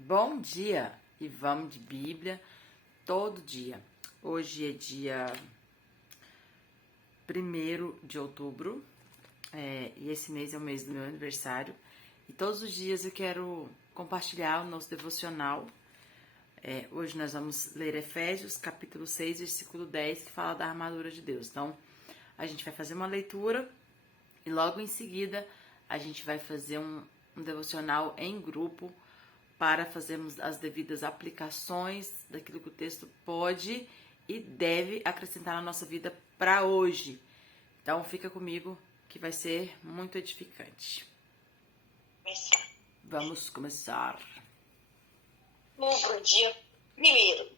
Bom dia e vamos de Bíblia todo dia. Hoje é dia 1º de outubro e esse mês é o mês do meu aniversário. E todos os dias eu quero compartilhar o nosso devocional. Hoje nós vamos ler Efésios capítulo 6, versículo 10, que fala da armadura de Deus. Então, a gente vai fazer uma leitura e logo em seguida a gente vai fazer um devocional em grupo para fazermos as devidas aplicações daquilo que o texto pode e deve acrescentar na nossa vida para hoje. Então, fica comigo que vai ser muito edificante. Vamos começar. Outubro, dia 1º.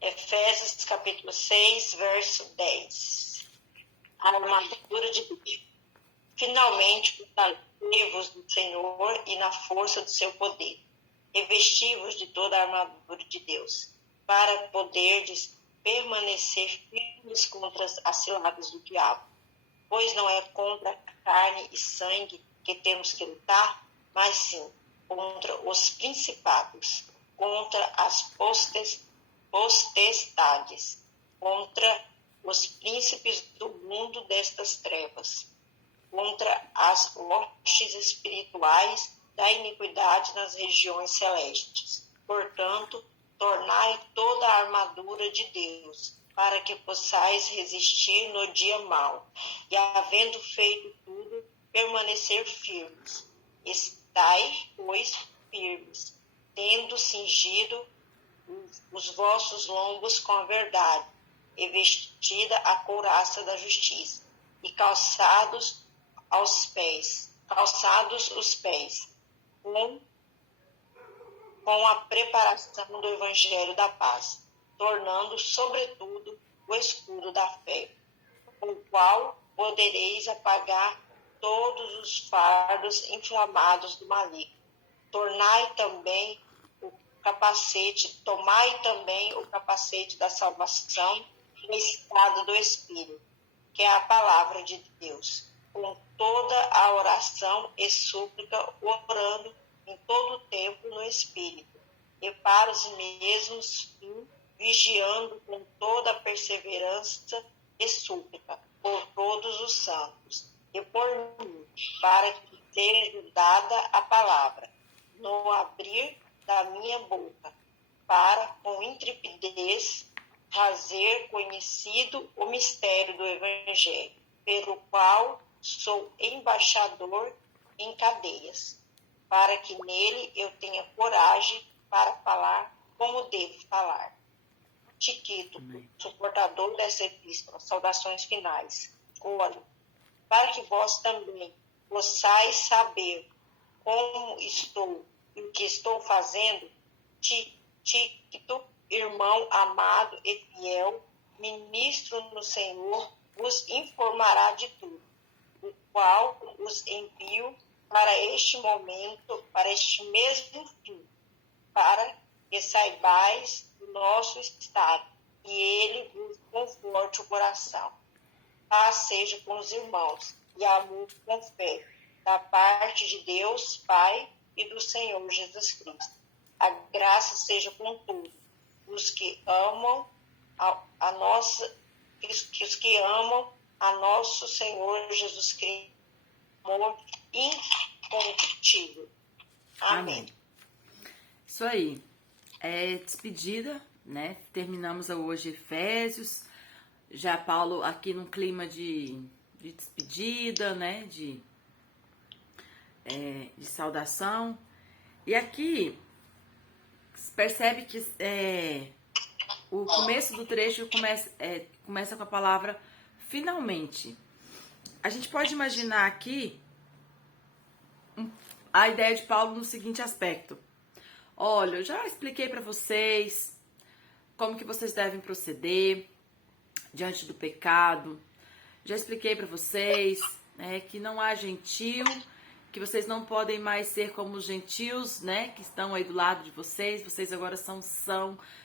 Efésios capítulo 6, verso 10. A armadura de Deus. Finalmente, fortalecei-vos no Senhor e na força do seu poder. Revesti-vos de toda a armadura de Deus, para poderdes permanecer firmes contra as ciladas do diabo. Pois não é contra carne e sangue que temos que lutar, mas sim contra os principados, contra as potestades, contra os príncipes do mundo destas trevas, contra as hostes espirituais da iniquidade nas regiões celestes. Portanto, tornai toda a armadura de Deus, para que possais resistir no dia mau, e havendo feito tudo, permanecer firmes. Estai, pois, firmes, tendo cingido os vossos lombos com a verdade, e vestida a couraça da justiça, e calçados os pés, com a preparação do evangelho da paz, tornando, sobretudo, o escudo da fé, com o qual podereis apagar todos os fardos inflamados do maligno. Tomai também o capacete da salvação e a espada do Espírito, que é a palavra de Deus, com toda a oração e súplica, orando em todo o tempo no Espírito, e para os mesmos fins, vigiando com toda a perseverança e súplica por todos os santos, e por mim, para que seja dada a palavra, no abrir da minha boca, para com intrepidez fazer conhecido o mistério do Evangelho, pelo qual sou embaixador em cadeias, para que nele eu tenha coragem para falar como devo falar. Tíquico, suportador dessa epístola, saudações finais. Oro, para que vós também possais saber como estou e o que estou fazendo. Tíquico, irmão amado e fiel, ministro no Senhor, vos informará de tudo, o qual os envio para este momento, para este mesmo fim, para que saibais o nosso estado, e ele vos conforte o coração. Paz seja com os irmãos, e amor com fé, da parte de Deus, Pai, e do Senhor Jesus Cristo. A graça seja com todos os que amam os que amam a nosso Senhor Jesus Cristo, amor incontínuo. Amém. Isso aí. Despedida, né? Terminamos hoje Efésios. Já Paulo aqui num clima de despedida, né? De saudação. E aqui percebe que o começo do trecho começa com a palavra finalmente. A gente pode imaginar aqui a ideia de Paulo no seguinte aspecto. Olha, eu já expliquei para vocês como que vocês devem proceder diante do pecado. Já expliquei para vocês que não há gentil, que vocês não podem mais ser como os gentios, né, que estão aí do lado de vocês. Vocês agora são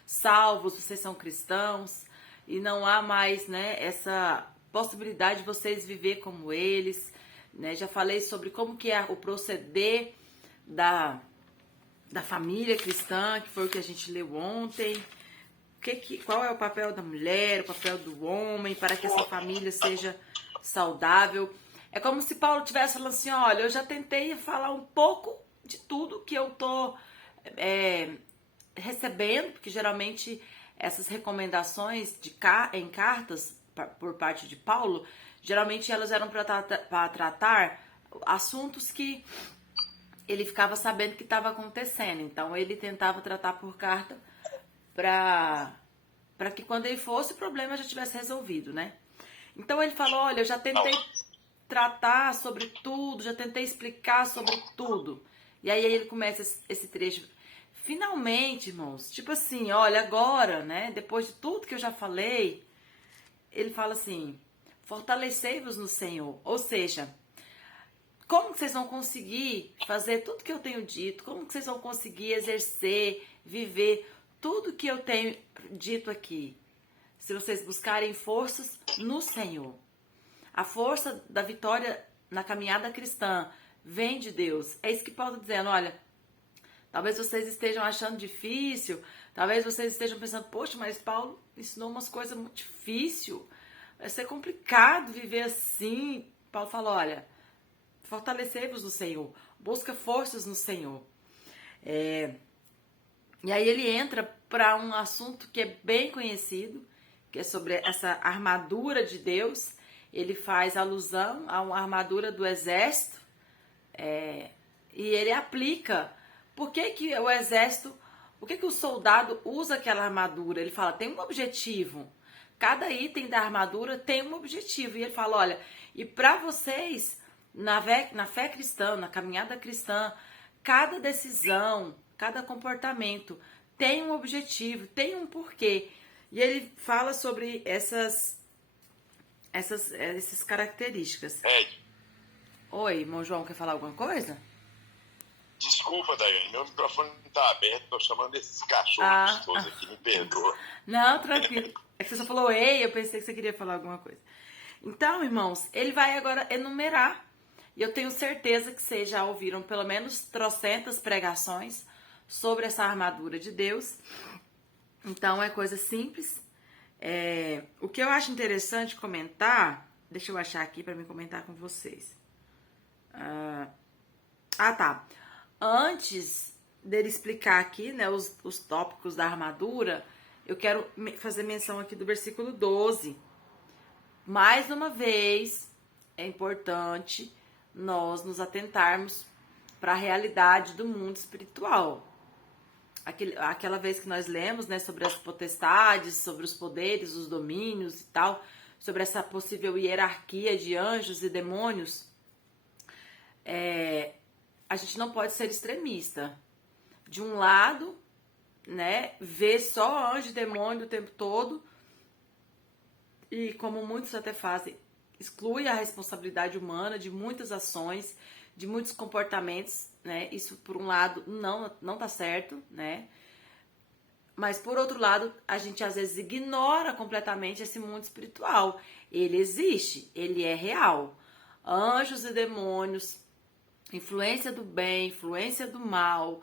salvos, vocês são cristãos e não há mais, né, essa possibilidade de vocês viver como eles, né? Já falei sobre como que é o proceder da família cristã, que foi o que a gente leu ontem. Qual é o papel da mulher, o papel do homem, para que essa família seja saudável. É como se Paulo estivesse falando assim, olha, eu já tentei falar um pouco de tudo que eu tô recebendo, porque geralmente essas recomendações em cartas por parte de Paulo, geralmente elas eram para tratar assuntos que ele ficava sabendo que estava acontecendo. Então ele tentava tratar por carta para que quando ele fosse o problema já tivesse resolvido, né? Então ele falou, olha, eu já tentei tratar sobre tudo, já tentei explicar sobre tudo. E aí ele começa esse trecho. Finalmente, irmãos, tipo assim, olha, agora, né, depois de tudo que eu já falei, ele fala assim, fortalecei-vos no Senhor. Ou seja, como que vocês vão conseguir fazer tudo que eu tenho dito? Como que vocês vão conseguir exercer, viver tudo que eu tenho dito aqui? Se vocês buscarem forças no Senhor. A força da vitória na caminhada cristã vem de Deus. É isso que Paulo está dizendo, olha, talvez vocês estejam achando difícil, talvez vocês estejam pensando, poxa, mas Paulo ensinou umas coisas muito difíceis, vai ser complicado viver assim. Paulo falou, olha, fortalecei-vos no Senhor, busca forças no Senhor. E aí ele entra para um assunto que é bem conhecido, que é sobre essa armadura de Deus. Ele faz alusão a uma armadura do exército, e ele aplica. Por que o exército, por que o soldado usa aquela armadura? Ele fala, tem um objetivo. Cada item da armadura tem um objetivo. E ele fala, olha, e para vocês, na fé cristã, na caminhada cristã, cada decisão, cada comportamento tem um objetivo, tem um porquê. E ele fala sobre essas características. Oi, irmão João, quer falar alguma coisa? Desculpa, Daiane, meu microfone está aberto, estou chamando esses cachorros todos aqui, me perdoa. Não, tranquilo. É que você só falou ei, eu pensei que você queria falar alguma coisa. Então, irmãos, ele vai agora enumerar, e eu tenho certeza que vocês já ouviram pelo menos 300 pregações sobre essa armadura de Deus. Então, é coisa simples. O que eu acho interessante comentar, deixa eu achar aqui para me comentar com vocês. Tá. Antes dele explicar aqui, né, os tópicos da armadura, eu quero fazer menção aqui do versículo 12. Mais uma vez, é importante nós nos atentarmos para a realidade do mundo espiritual. Aquela vez que nós lemos, né, sobre as potestades, sobre os poderes, os domínios e tal, sobre essa possível hierarquia de anjos e demônios, a gente não pode ser extremista. De um lado, né, ver só anjo e demônio o tempo todo, e como muitos até fazem, exclui a responsabilidade humana de muitas ações, de muitos comportamentos, né? Isso, por um lado, não tá certo, né? Mas, por outro lado, a gente às vezes ignora completamente esse mundo espiritual. Ele existe, ele é real. Anjos e demônios, influência do bem, influência do mal,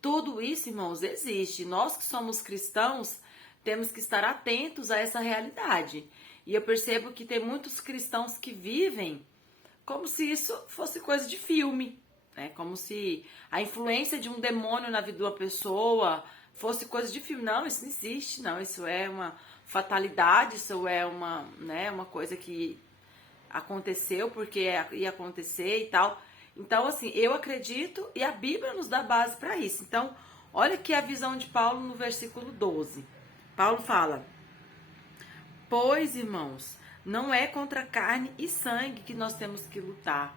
tudo isso, irmãos, existe. Nós que somos cristãos, temos que estar atentos a essa realidade. E eu percebo que tem muitos cristãos que vivem como se isso fosse coisa de filme, né? Como se a influência de um demônio na vida de uma pessoa fosse coisa de filme. Não, isso não existe, não. Isso é uma fatalidade, isso é uma coisa que aconteceu porque ia acontecer e tal. Então, assim, eu acredito e a Bíblia nos dá base para isso. Então, olha aqui a visão de Paulo no versículo 12. Paulo fala: pois, irmãos, não é contra carne e sangue que nós temos que lutar.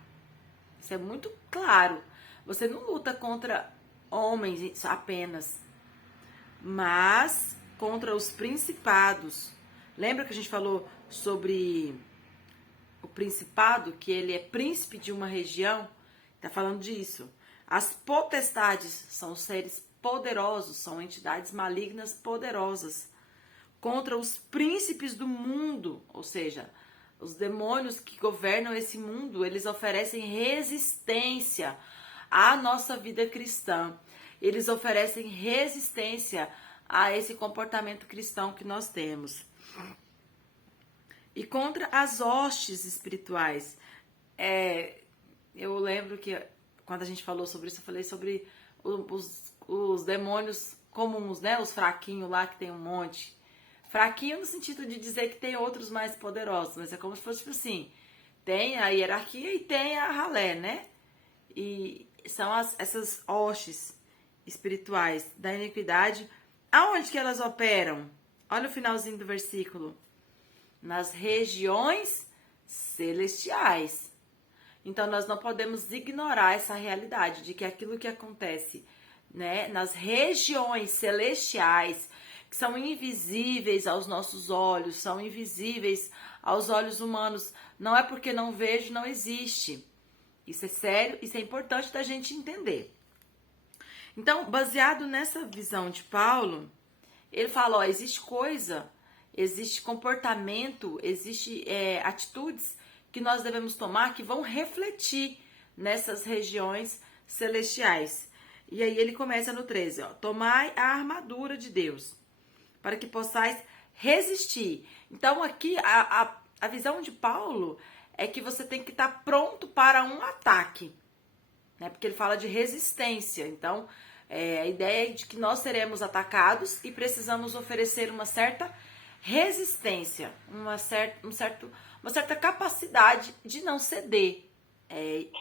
Isso é muito claro. Você não luta contra homens apenas, mas contra os principados. Lembra que a gente falou sobre o principado, que ele é príncipe de uma região? Está falando disso. As potestades são seres poderosos, são entidades malignas poderosas. Contra os príncipes do mundo, ou seja, os demônios que governam esse mundo, eles oferecem resistência à nossa vida cristã. Eles oferecem resistência a esse comportamento cristão que nós temos. E contra as hostes espirituais. Eu lembro que quando a gente falou sobre isso, eu falei sobre os demônios comuns, né? Os fraquinhos lá que tem um monte. Fraquinho no sentido de dizer que tem outros mais poderosos, mas é como se fosse tipo assim, tem a hierarquia e tem a ralé, né? E são essas hostes espirituais da iniquidade. Aonde que elas operam? Olha o finalzinho do versículo. Nas regiões celestiais. Então, nós não podemos ignorar essa realidade de que aquilo que acontece, né, nas regiões celestiais, que são invisíveis aos nossos olhos, são invisíveis aos olhos humanos, não é porque não vejo, não existe. Isso é sério, isso é importante da gente entender. Então, baseado nessa visão de Paulo, ele fala, ó, existe coisa, existe comportamento, existe atitudes que nós devemos tomar que vão refletir nessas regiões celestiais. E aí ele começa no 13, ó, tomai a armadura de Deus, para que possais resistir. Então aqui a visão de Paulo é que você tem que estar pronto para um ataque, né? Porque ele fala de resistência. Então a ideia é de que nós seremos atacados e precisamos oferecer uma certa resistência, uma certa capacidade de não ceder.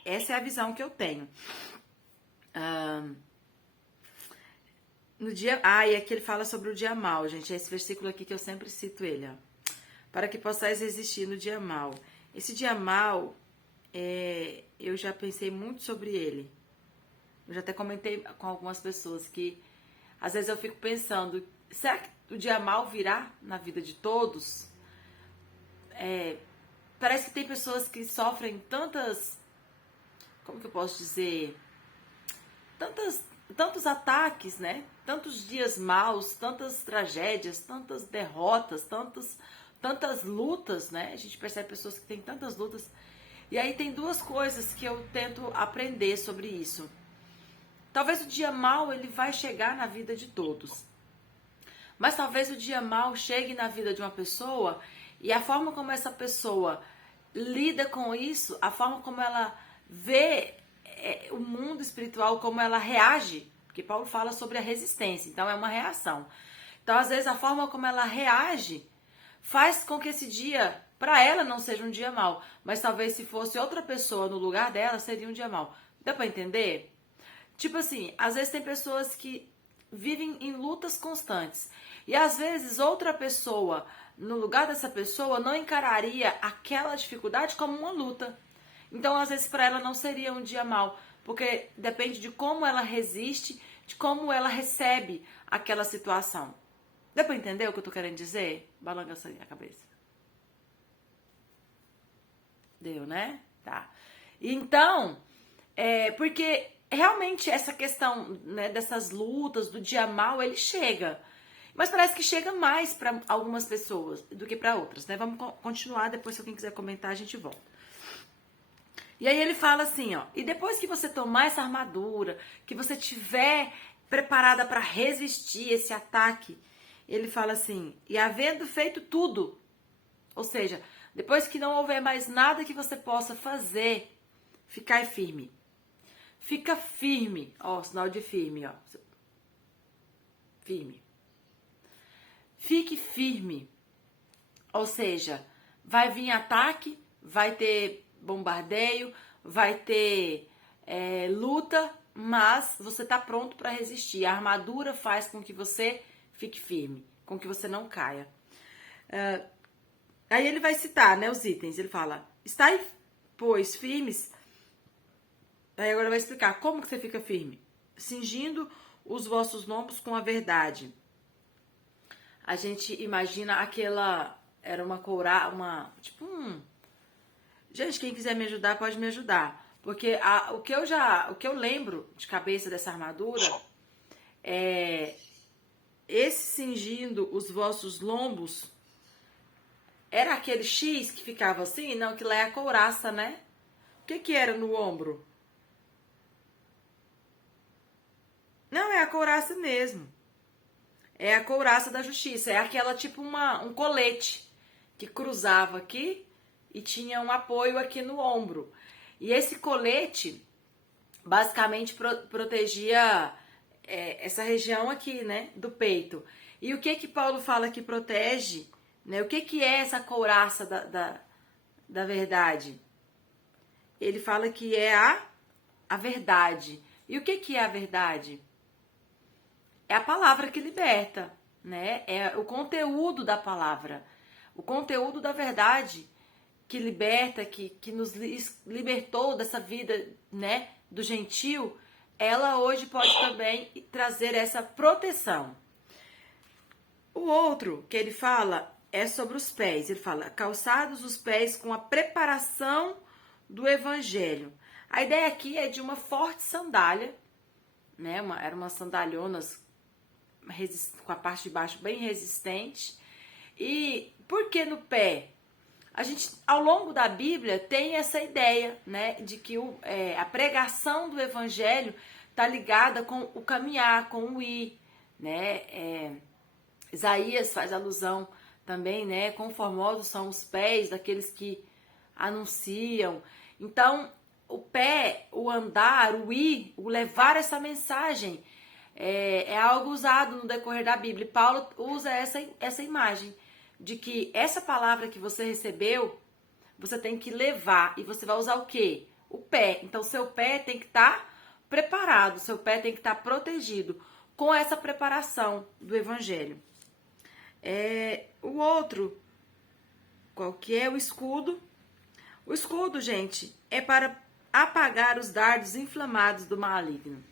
Essa é a visão que eu tenho. E aqui ele fala sobre o dia mau, gente. É esse versículo aqui que eu sempre cito ele, ó. Para que possais resistir no dia mau. Esse dia mau, eu já pensei muito sobre ele. Eu já até comentei com algumas pessoas que às vezes eu fico pensando, será que o dia mau virá na vida de todos? Parece que tem pessoas que sofrem tantas, como que eu posso dizer, tantos ataques, né? Tantos dias maus, tantas tragédias, tantas derrotas, tantas lutas, né? A gente percebe pessoas que têm tantas lutas. E aí tem duas coisas que eu tento aprender sobre isso. Talvez o dia mau ele vai chegar na vida de todos. Mas talvez o dia mau chegue na vida de uma pessoa e a forma como essa pessoa lida com isso, a forma como ela vê o mundo espiritual, como ela reage, porque Paulo fala sobre a resistência, então é uma reação. Então, às vezes, a forma como ela reage faz com que esse dia, para ela, não seja um dia mau, mas talvez se fosse outra pessoa no lugar dela, seria um dia mau. Dá pra entender? Tipo assim, às vezes tem pessoas que vivem em lutas constantes. E às vezes outra pessoa, no lugar dessa pessoa, não encararia aquela dificuldade como uma luta. Então, às vezes, para ela não seria um dia mau. Porque depende de como ela resiste, de como ela recebe aquela situação. Dá pra entender o que eu tô querendo dizer? Balança a cabeça. Deu, né? Tá. Então, porque realmente essa questão, né, dessas lutas, do dia mau, ele chega. Mas parece que chega mais para algumas pessoas do que para outras, né? Vamos continuar, depois se alguém quiser comentar, a gente volta. E aí ele fala assim, ó, e depois que você tomar essa armadura, que você tiver preparada para resistir esse ataque, ele fala assim, e havendo feito tudo, ou seja, depois que não houver mais nada que você possa fazer, ficai firme. Fica firme, ó, sinal de firme, ó. Firme. Fique firme. Ou seja, vai vir ataque, vai ter bombardeio, vai ter luta, mas você tá pronto para resistir. A armadura faz com que você fique firme, com que você não caia. Aí ele vai citar, né, os itens. Ele fala, estai, pois, firmes. Aí agora vai explicar como que você fica firme. Cingindo os vossos lombos com a verdade. A gente imagina aquela... Era uma couraça, tipo um... Gente, quem quiser me ajudar, pode me ajudar. Porque o que eu lembro de cabeça dessa armadura é... Esse cingindo os vossos lombos... Era aquele X que ficava assim? Não, que lá é a couraça, né? O que era no ombro? a couraça mesmo. É a couraça da justiça. É aquela tipo um colete que cruzava aqui e tinha um apoio aqui no ombro. E esse colete basicamente protegia essa região aqui, né, do peito. E o que Paulo fala que protege, né? O que é essa couraça da verdade? Ele fala que é a verdade. E o que é a verdade? É a palavra que liberta, né? É o conteúdo da palavra. O conteúdo da verdade que liberta, que nos libertou dessa vida, né, do gentil, ela hoje pode também trazer essa proteção. O outro que ele fala é sobre os pés. Ele fala, calçados os pés com a preparação do evangelho. A ideia aqui é de uma forte sandália, né? Eram umas sandalhonas com a parte de baixo bem resistente. E por que no pé? A gente, ao longo da Bíblia, tem essa ideia, né, de que a pregação do evangelho está ligada com o caminhar, com o ir, né? Isaías faz alusão também, né? Conformosos são os pés daqueles que anunciam. Então, o pé, o andar, o ir, o levar essa mensagem é algo usado no decorrer da Bíblia. E Paulo usa essa imagem de que essa palavra que você recebeu, você tem que levar. E você vai usar o quê? O pé. Então, seu pé tem que estar preparado, seu pé tem que estar protegido com essa preparação do evangelho. O outro, qual que é? O escudo. O escudo, gente, é para apagar os dardos inflamados do maligno.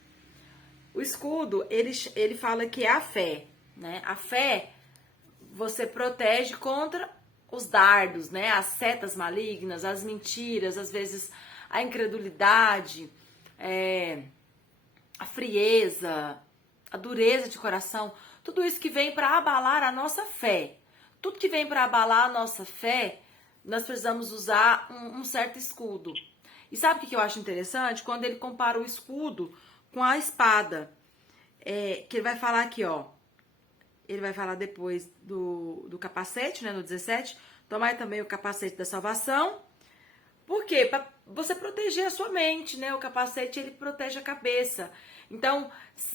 O escudo, ele fala que é a fé, né? A fé, você protege contra os dardos, né? As setas malignas, as mentiras, às vezes a incredulidade, a frieza, a dureza de coração. Tudo isso que vem para abalar a nossa fé. Tudo que vem para abalar a nossa fé, nós precisamos usar um certo escudo. E sabe o que eu acho interessante? Quando ele compara o escudo com a espada. Que ele vai falar aqui, ó. Ele vai falar depois do capacete, né? No 17. Tomai também o capacete da salvação. Por quê? Para você proteger a sua mente, né? O capacete, ele protege a cabeça. Então,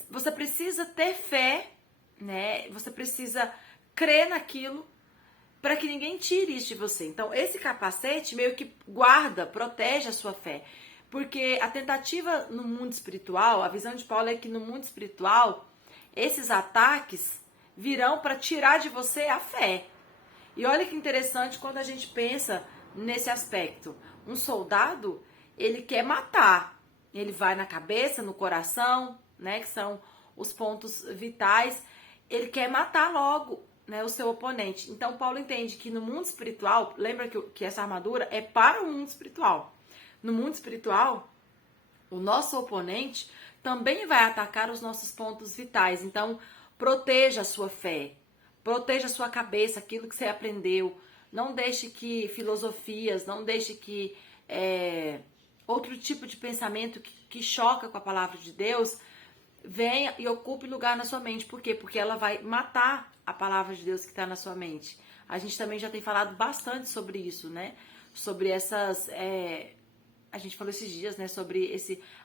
você precisa ter fé, né? Você precisa crer naquilo para que ninguém tire isso de você. Então, esse capacete meio que guarda, protege a sua fé. Porque a tentativa no mundo espiritual, a visão de Paulo é que no mundo espiritual, esses ataques virão para tirar de você a fé. E olha que interessante quando a gente pensa nesse aspecto. Um soldado, ele quer matar. Ele vai na cabeça, no coração, né, que são os pontos vitais. Ele quer matar logo, né, o seu oponente. Então, Paulo entende que no mundo espiritual, lembra que essa armadura é para o mundo espiritual. No mundo espiritual, o nosso oponente também vai atacar os nossos pontos vitais. Então, proteja a sua fé, proteja a sua cabeça, aquilo que você aprendeu. Não deixe que filosofias, não deixe que outro tipo de pensamento que choca com a palavra de Deus venha e ocupe lugar na sua mente. Por quê? Porque ela vai matar a palavra de Deus que está na sua mente. A gente também já tem falado bastante sobre isso, né? Sobre essas... a gente falou esses dias, né, sobre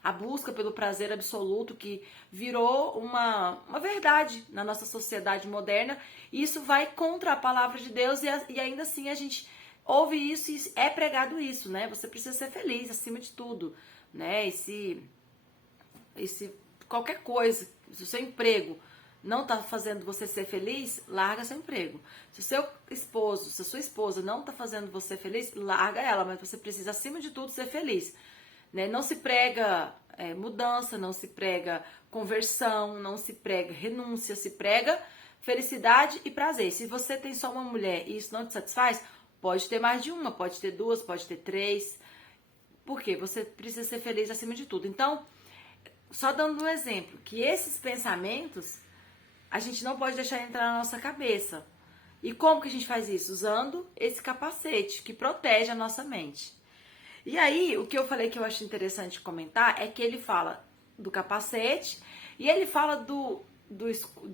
a busca pelo prazer absoluto que virou uma verdade na nossa sociedade moderna, e isso vai contra a palavra de Deus, e ainda assim a gente ouve isso e é pregado isso, né? Você precisa ser feliz acima de tudo, né? Qualquer coisa, se o seu emprego não tá fazendo você ser feliz, larga seu emprego. Se o seu esposo, se a sua esposa não tá fazendo você feliz, larga ela, mas você precisa, acima de tudo, ser feliz. Né? Não se prega mudança, não se prega conversão, não se prega renúncia, se prega felicidade e prazer. Se você tem só uma mulher e isso não te satisfaz, pode ter mais de uma, pode ter duas, pode ter três. Por quê? Você precisa ser feliz acima de tudo. Então, só dando um exemplo, que esses pensamentos a gente não pode deixar entrar na nossa cabeça. E como que a gente faz isso? Usando esse capacete que protege a nossa mente. E aí, o que eu falei que eu acho interessante comentar é que ele fala do capacete E ele fala do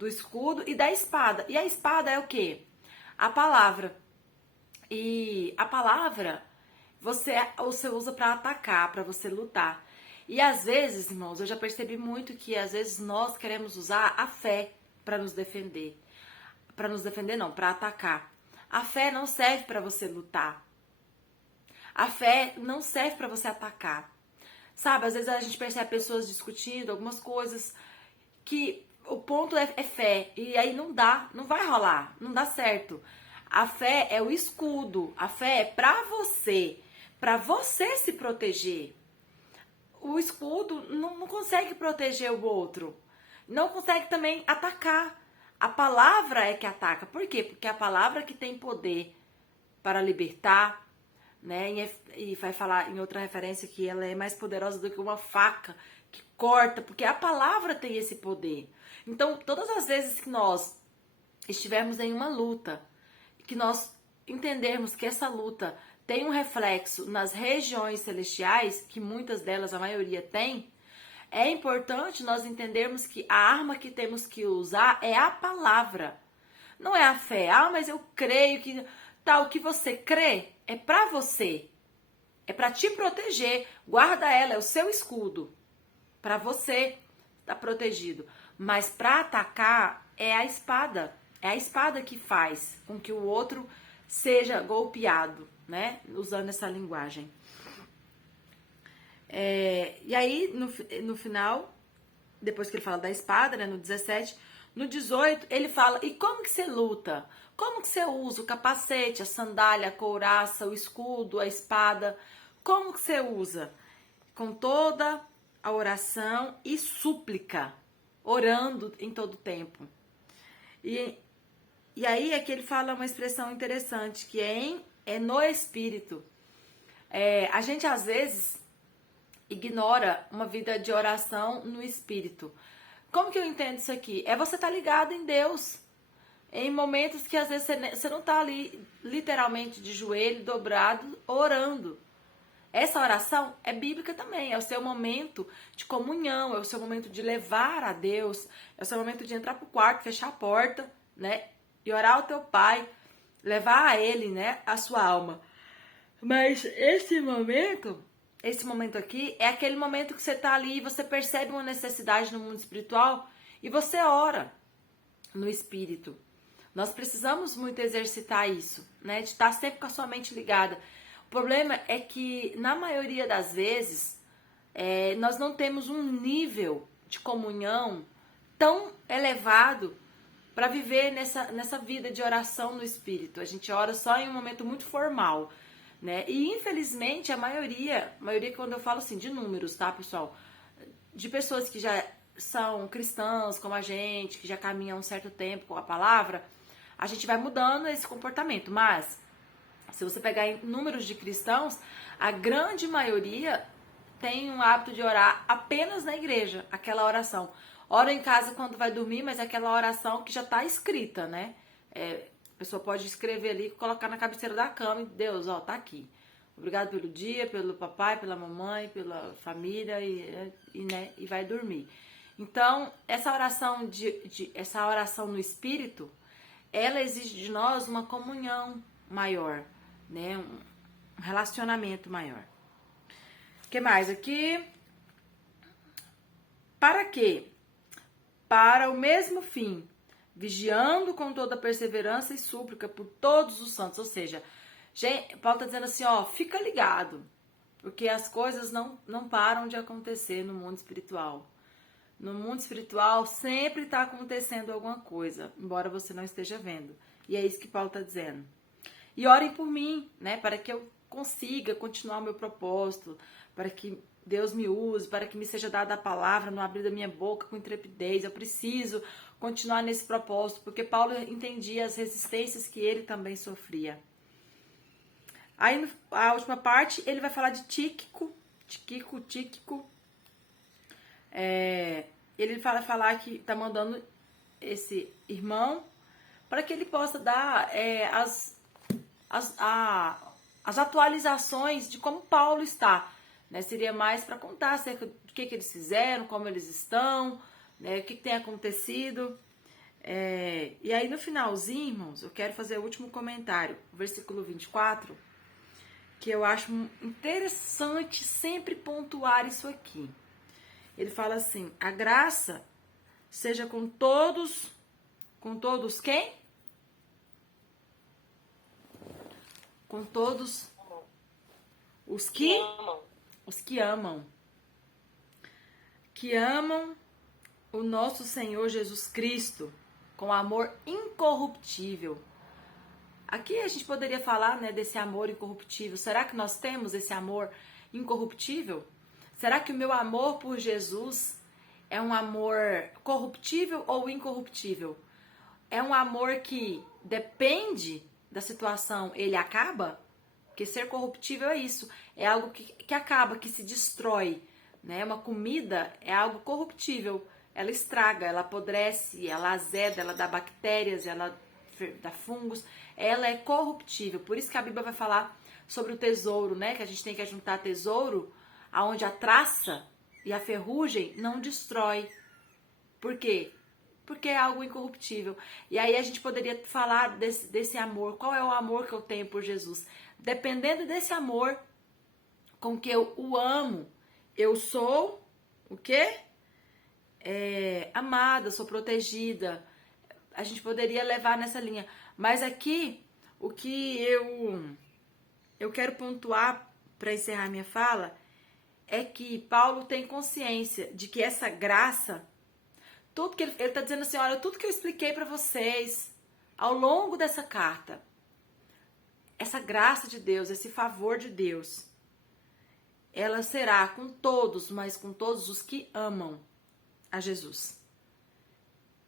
escudo e da espada. E a espada é o quê? A palavra. E a palavra você usa para atacar, para você lutar. E às vezes, irmãos, eu já percebi muito que às vezes nós queremos usar a fé para nos defender. Para nos defender não, para atacar. A fé não serve para você lutar. A fé não serve para você atacar. Sabe, às vezes a gente percebe pessoas discutindo algumas coisas que o ponto é fé. E aí não vai rolar, não dá certo. A fé é o escudo. A fé é para você se proteger. O escudo não consegue proteger o outro. Não consegue também atacar. A palavra é que ataca. Por quê? Porque é a palavra que tem poder para libertar, né? E vai falar em outra referência que ela é mais poderosa do que uma faca que corta, porque a palavra tem esse poder. Então, todas as vezes que nós estivermos em uma luta, que nós entendermos que essa luta tem um reflexo nas regiões celestiais, que muitas delas, a maioria tem, é importante nós entendermos que a arma que temos que usar é a palavra. Não é a fé. Ah, mas eu creio que tal, que você crê é para você. É para te proteger. Guarda ela, é o seu escudo. Para você estar protegido. Mas para atacar é a espada. É a espada que faz com que o outro seja golpeado, né? Usando essa linguagem. E aí, no final, depois que ele fala da espada, né, no 17, no 18, ele fala, e como que você luta? Como que você usa o capacete, a sandália, a couraça, o escudo, a espada? Como que você usa? Com toda a oração e súplica, orando em todo tempo. E aí é que ele fala uma expressão interessante, que é no Espírito. A gente, às vezes, ignora uma vida de oração no Espírito. Como que eu entendo isso aqui? É você estar ligado em Deus. Em momentos que, às vezes, você não está ali, literalmente, de joelho, dobrado, orando. Essa oração é bíblica também. É o seu momento de comunhão, é o seu momento de levar a Deus, é o seu momento de entrar pro quarto, fechar a porta, né? E orar ao teu Pai, levar a Ele, né, a sua alma. Mas esse momento aqui é aquele momento que você está ali e você percebe uma necessidade no mundo espiritual e você ora no Espírito. Nós precisamos muito exercitar isso, né, de estar sempre com a sua mente ligada. O problema é que, na maioria das vezes, nós não temos um nível de comunhão tão elevado para viver nessa vida de oração no Espírito. A gente ora só em um momento muito formal, né? E, infelizmente, a maioria quando eu falo assim, de números, tá, pessoal? De pessoas que já são cristãos, como a gente, que já caminham um certo tempo com a palavra, a gente vai mudando esse comportamento. Mas, se você pegar em números de cristãos, a grande maioria tem um hábito de orar apenas na igreja, aquela oração. Ora em casa quando vai dormir, mas é aquela oração que já está escrita, né? A pessoa pode escrever ali, colocar na cabeceira da cama e Deus, ó, tá aqui. Obrigado pelo dia, pelo papai, pela mamãe, pela família e vai dormir. Então, essa oração essa oração no Espírito, ela exige de nós uma comunhão maior, né? Um relacionamento maior. O que mais aqui? Para quê? Para o mesmo fim, vigiando com toda perseverança e súplica por todos os santos. Ou seja, Paulo está dizendo assim, ó, fica ligado, porque as coisas não param de acontecer no mundo espiritual. No mundo espiritual sempre está acontecendo alguma coisa, embora você não esteja vendo. E é isso que Paulo está dizendo. E orem por mim, né, para que eu consiga continuar o meu propósito, para que Deus me use, para que me seja dada a palavra, não abrir da minha boca com intrepidez. Eu preciso continuar nesse propósito, porque Paulo entendia as resistências que ele também sofria. Aí, a última parte, ele vai falar de Tíquico. Ele vai falar que está mandando esse irmão para que ele possa dar as atualizações de como Paulo está. Né, seria mais para contar acerca do que eles fizeram, como eles estão, né? O que tem acontecido. E aí no finalzinho, irmãos, eu quero fazer o último comentário, o versículo 24, que eu acho interessante sempre pontuar isso aqui. Ele fala assim: a graça seja com todos quem? Com todos os que amam. Que amam o nosso Senhor Jesus Cristo com amor incorruptível. Aqui a gente poderia falar, né, desse amor incorruptível. Será que nós temos esse amor incorruptível? Será que o meu amor por Jesus é um amor corruptível ou incorruptível? É um amor que depende da situação, ele acaba? Porque ser corruptível é isso, é algo que acaba, que se destrói, né? Uma comida é algo corruptível, ela estraga, ela apodrece, ela azeda, ela dá bactérias, ela dá fungos, ela é corruptível. Por isso que a Bíblia vai falar sobre o tesouro, né? Que a gente tem que ajuntar tesouro aonde a traça e a ferrugem não destrói. Por quê? Porque é algo incorruptível. E aí a gente poderia falar desse amor. Qual é o amor que eu tenho por Jesus? Dependendo desse amor com que eu o amo, eu sou o quê? Amada, sou protegida. A gente poderia levar nessa linha. Mas aqui, o que eu quero pontuar para encerrar minha fala é que Paulo tem consciência de que essa graça, tudo que ele está dizendo assim, olha, tudo que eu expliquei para vocês ao longo dessa carta, essa graça de Deus, esse favor de Deus, ela será com todos, mas com todos os que amam a Jesus.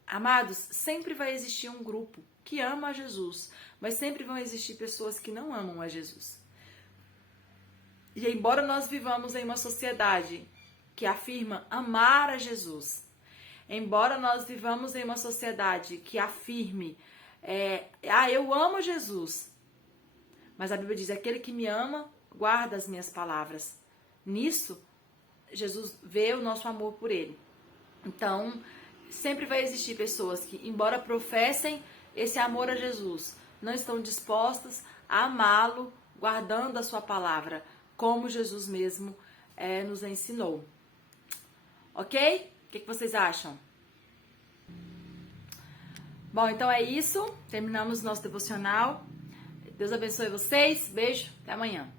Amados, sempre vai existir um grupo que ama a Jesus, mas sempre vão existir pessoas que não amam a Jesus. E embora nós vivamos em uma sociedade que afirma amar a Jesus, embora nós vivamos em uma sociedade que afirme, eu amo Jesus, mas a Bíblia diz, aquele que me ama, guarda as minhas palavras. Nisso, Jesus vê o nosso amor por ele. Então, sempre vai existir pessoas que, embora professem esse amor a Jesus, não estão dispostas a amá-lo, guardando a sua palavra, como Jesus mesmo nos ensinou. Ok? O que vocês acham? Bom, então é isso. Terminamos nosso devocional. Deus abençoe vocês. Beijo. Até amanhã.